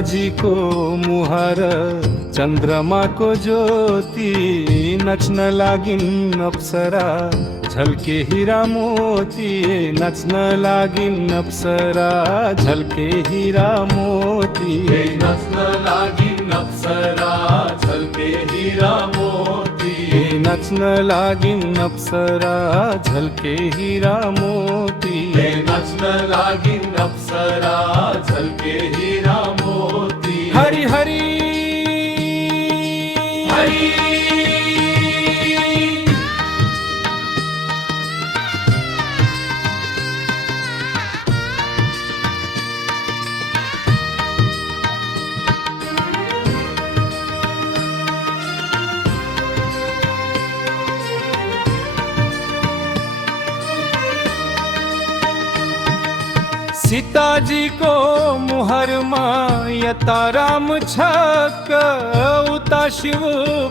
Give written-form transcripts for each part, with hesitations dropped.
जी को मुहर चंद्रमा को ज्योति नच्न लागिन् अप्सरा झल्के हीरा मोती नच्न लागिन् अप्सरा झल्के हीरा मोती नच्न लागिन् अप्सरा झल्के हीरा मोती नच्न लागिन् अप्सरा झल्के हीरा मोती नच्न लागिन् अप्सरा झल्के हीरा मोती हरि हरि हरि सीता जी को मुहर यता राम छक उता शिव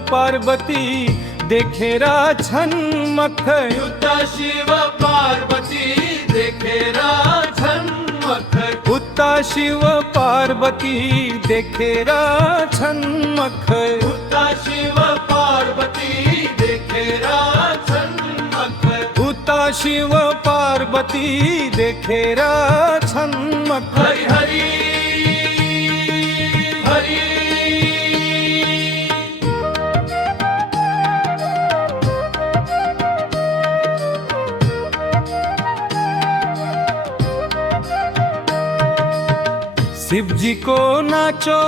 पार्वती देखेरा छन्मख उता शिव पार्वती देखेरा छन्मख उता शिव पार्वती देखेरा छन्मख उता शिव पार्वती देखेरा छन्मख उता शिव पार्वती देखेरा छन्मख हरि हरि हरि शिव जी को नाचो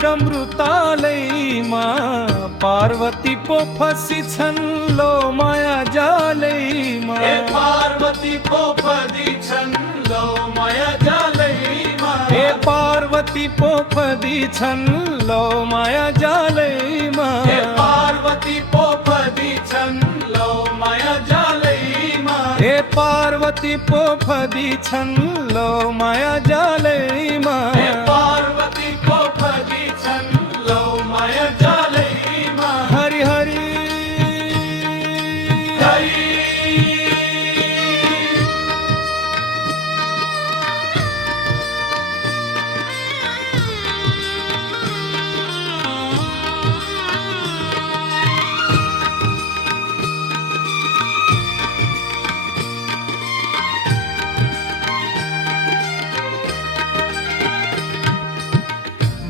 डमरू तालै माँ पार्वती पो फसी छन् लो माया जालै माँ पार्वती पो फदी छन् लो माया जालै माँ पार्वती पो फदी छन् लो माया जालै माँ पार्वती पो फदी छन् लो माया जालै माँ पार्वती पो फदी छन् लो माया जालै माँ पार्वती पो फदी छन् लो माया जालै माँ हरि हरि हरि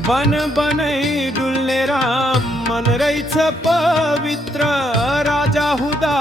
बन बनै डुल्ने राम मन रहेछ पवित्र राजा हुँदा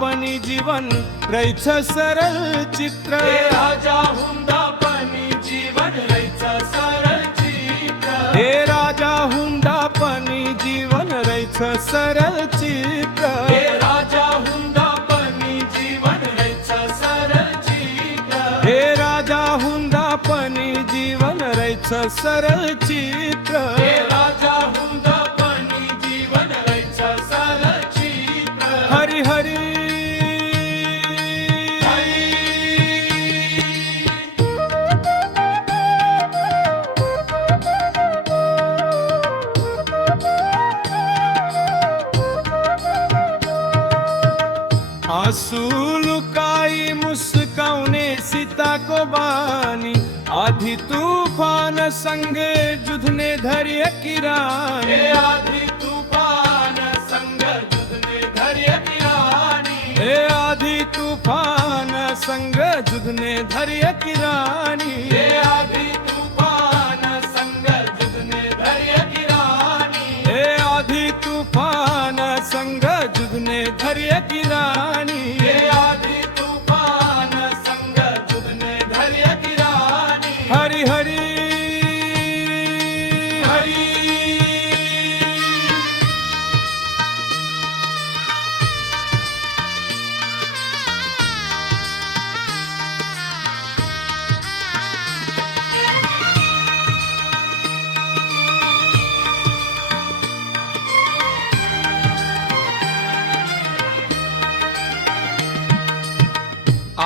पनि जीवन रहेछ सरल चित्र राजा हुँदा पनि जीवन रहेछ सरल चित्र हे राजा हुँदा पनि जीवन रहेछ सरल चित्र हे राजा हुँदा पनि जीवन रहेछ सरल चित्र हे राजा हुँदा पनि जीवन रहेछ सरल चित्र हे राजा हुँदा पनि जीवन रहेछ सरल चित्र हरि हरि आँसु लुकाई मुस्काउने सीताको बानी आधी तूफान सँगै जुझ्ने धैर्य की रानी हे आधी तूफान सँग जुझ्ने धैर्य की रानी हे आधी तूफान सँग जुझ्ने धैर्य की रानी हे आधी तूफान सँग जुझ्ने धैर्य की रानी हे आधी तूफान सँग जुझ्ने धैर्य की रानी हे आधी तूफान सँग जुझ्ने धैर्य की रानी हरि हरि हरि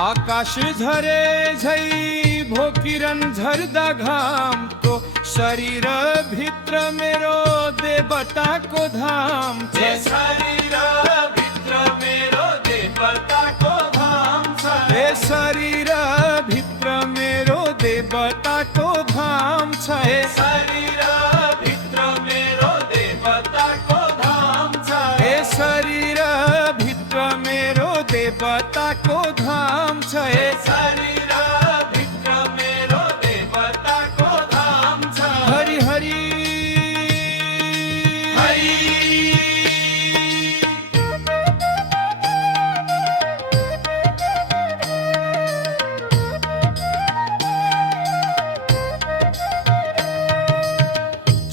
आकाश झरे झै भोकिरन झर्दा घाम तो शरीर भित्र मेरो देवताको धाम छ शरीर भित्र मेरो देवताको धाम छ हे शरीर भित्र मेरो देवताको धाम छ છે શરીર ભીત્ર મેરો દેવતા કો ધામ છે એ શરીર ભીત્ર મેરો દેવતા કો ધામ છે શરીર ભીત્ર મેરો દેવતા કો ધામ છે હરિ હરિ હરી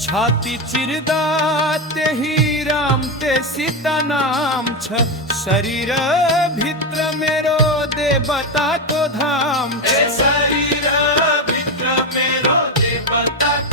છાતી ચિરદા તે હિ રામ તે સીતા નામ છે શરીર ભીત્ર મેરો દેવતા કો ધામ છે એ શરીર ભીત્ર મેરો દેવતા